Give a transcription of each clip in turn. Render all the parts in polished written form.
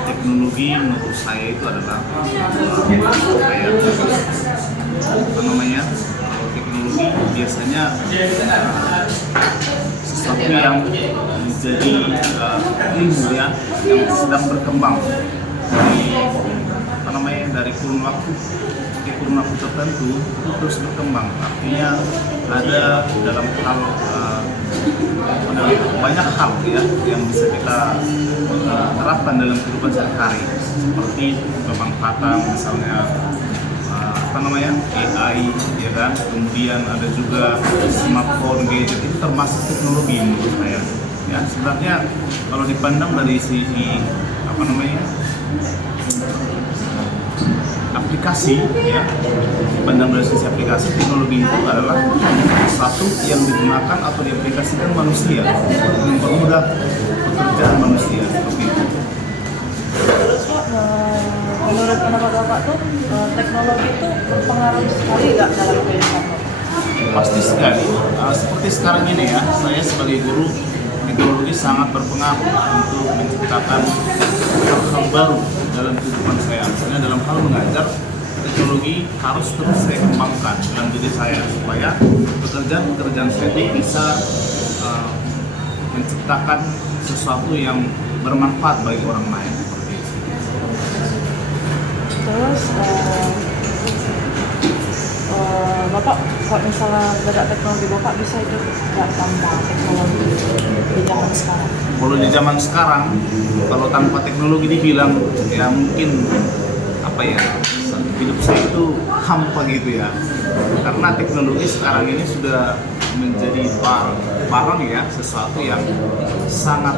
Teknologi menurut saya itu adalah kayak apa namanya, kalau teknologi biasanya sesuatu yang menjadi ilmu ya, yang sedang berkembang dari apa namanya, dari kurun waktu ke kurun waktu tertentu itu terus berkembang. Artinya ada dalam hal ada banyak hal ya yang bisa kita terapkan dalam kehidupan sehari-hari, seperti pemanfaatan misalnya apa namanya, AI ya kan, kemudian ada juga smartphone, gadget, itu termasuk teknologi menurut saya ya. Sebenarnya kalau dipandang dari sisi apa namanya, aplikasi ya, dipandang dari sisi aplikasi, teknologi itu adalah satu yang digunakan atau diaplikasikan manusia untuk mempermudah pekerjaan manusia, seperti itu. Menurut pendapat Bapak tuh teknologi itu berpengaruh sekali nggak dalam kehidupan Bapak? Pasti sekali. Seperti sekarang ini ya, saya sebagai guru, teknologi sangat berpengaruh untuk menciptakan hal-hal baru dalam kehidupan saya. Misalnya dalam hal mengajar, teknologi harus terus saya kembangkan dalam diri saya supaya pekerjaan-pekerjaan saya itu bisa menciptakan sesuatu yang bermanfaat bagi orang lain. Terus Bapak kalau misalnya gak ada teknologi, Bapak bisa hidup nggak tanpa teknologi di zaman sekarang? Kalau di zaman sekarang, kalau tanpa teknologi dibilang ya mungkin apa ya, hidup saya itu hampa gitu ya. Karena teknologi sekarang ini sudah menjadi barang ya, sesuatu yang sangat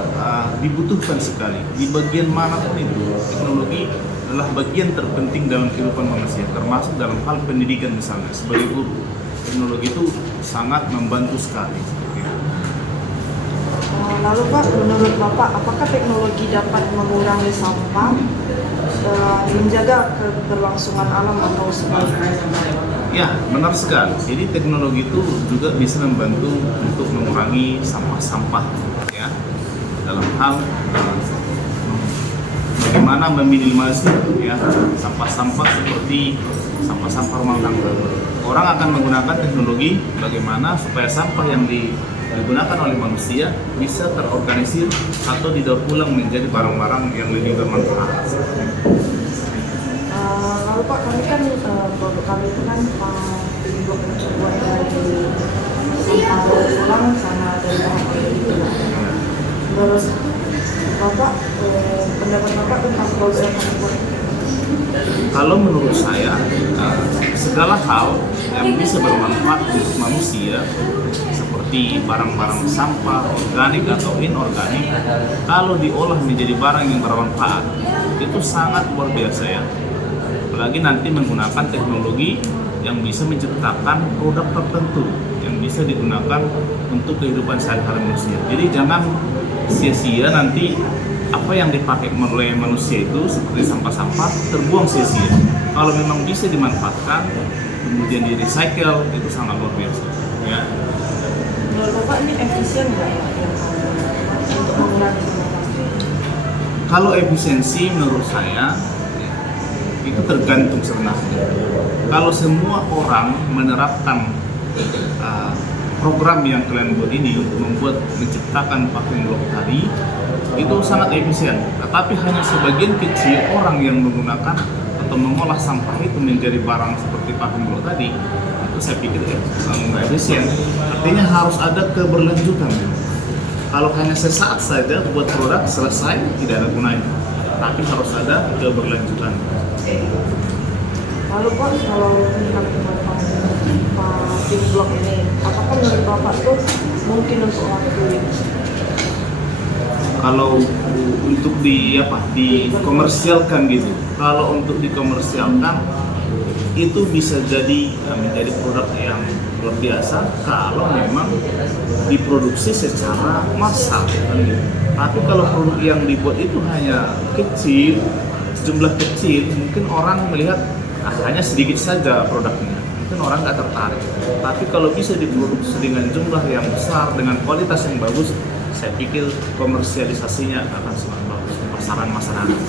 dibutuhkan sekali di bagian manapun itu. Teknologi adalah bagian terpenting dalam kehidupan manusia, termasuk dalam hal pendidikan misalnya. Sebagai guru, teknologi itu sangat membantu sekali. Lalu Pak, menurut Bapak, apakah teknologi dapat mengurangi sampah, menjaga keberlangsungan alam atau sebaliknya? Ya, benar sekali. Jadi teknologi itu juga bisa membantu untuk mengurangi sampah-sampah ya, dalam hal bagaimana meminimalisir ya sampah-sampah seperti sampah-sampah rumah tangga. Orang akan menggunakan teknologi bagaimana supaya sampah yang digunakan oleh manusia bisa terorganisir atau didaur ulang menjadi barang-barang yang lebih bermanfaat. Lalu Pak, produk kami itu kan blok terbuat dari sampah daur ulang sama dari bahan itu. Menurut Bapak, pendapat Bapak tentang proses pembuatan? Kalau menurut saya, segala hal yang bisa bermanfaat untuk manusia seperti barang-barang sampah, organik atau inorganik, kalau diolah menjadi barang yang bermanfaat, itu sangat luar biasa ya. Apalagi nanti menggunakan teknologi yang bisa menciptakan produk tertentu yang bisa digunakan untuk kehidupan sehari-hari manusia. Jadi jangan sia-sia nanti apa yang dipakai oleh manusia itu seperti sampah-sampah terbuang sia-sia. Kalau memang bisa dimanfaatkan kemudian di recycle, itu sangat luar biasa ya. Menurut Bapak ini efisien nggak ya untuk mengurangi sampah? Kalau efisiensi menurut saya itu tergantung sebenarnya. Kalau semua orang menerapkan program yang kalian buat ini untuk menciptakan paving block tadi, itu sangat efisien. Tetapi hanya sebagian kecil orang yang menggunakan atau mengolah sampah itu menjadi barang seperti paving block tadi, itu saya pikir nggak efisien. Artinya harus ada keberlanjutan. Kalau hanya sesaat saja buat produk selesai, tidak ada gunanya. Tapi harus ada keberlanjutan. Lalu Pak, kalau melihat paving block ini, apakah menurut Bapak tuh mungkin untuk lakuin? Kalau untuk dikomersialkan gitu, kalau untuk dikomersialkan itu bisa jadi menjadi produk yang luar biasa kalau memang diproduksi secara massal kan gitu. Tapi kalau produk yang dibuat itu hanya kecil, jumlah kecil, mungkin orang melihat hanya sedikit saja produknya. mungkin orang nggak tertarik. Tapi kalau bisa diproduksi dengan jumlah yang besar, dengan kualitas yang bagus, saya pikir komersialisasinya akan sangat bagus, pasaran masyarakat.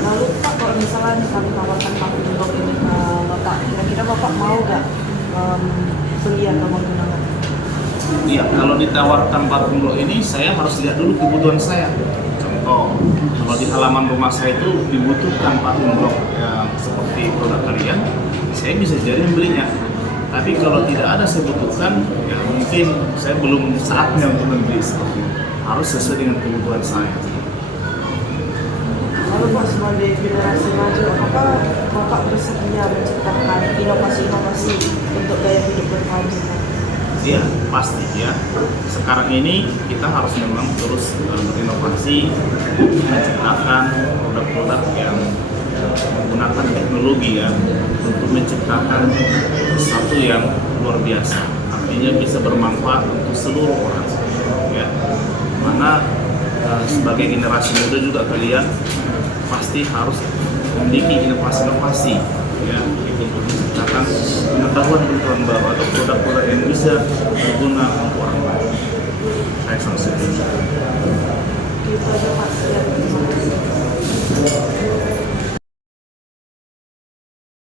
Lalu Pak, kalau misalnya kami tawarkan parking block ini ke Bapak, kira-kira Bapak mau nggak beli atau menggunakan? Iya, kalau ditawarkan parking block ini, saya harus lihat dulu kebutuhan saya. Contoh, kalau di halaman rumah saya itu dibutuhkan parking block yang seperti produk kalian, saya bisa jadi membelinya. Tapi kalau tidak ada saya butuhkan, ya mungkin saya belum saatnya untuk membeli seperti itu. Harus sesuai dengan kebutuhan saya. Lalu Pak, sebagai generasi maju, apakah Bapak bersedia menciptakan inovasi-inovasi untuk gaya hidup bermaju? Iya, pasti ya. Sekarang ini kita harus memang terus berinovasi, menciptakan produk-produk yang menggunakan teknologi ya, untuk menciptakan sesuatu yang luar biasa. Artinya bisa bermanfaat untuk seluruh orang. Ya, mana sebagai generasi muda juga kalian pasti harus memiliki inovasi-inovasi ya, untuk menciptakan pengetahuan baru atau produk-produk yang bisa berguna untuk orang lain. Saya sangat setuju. Kita aja Pak, terima kasih.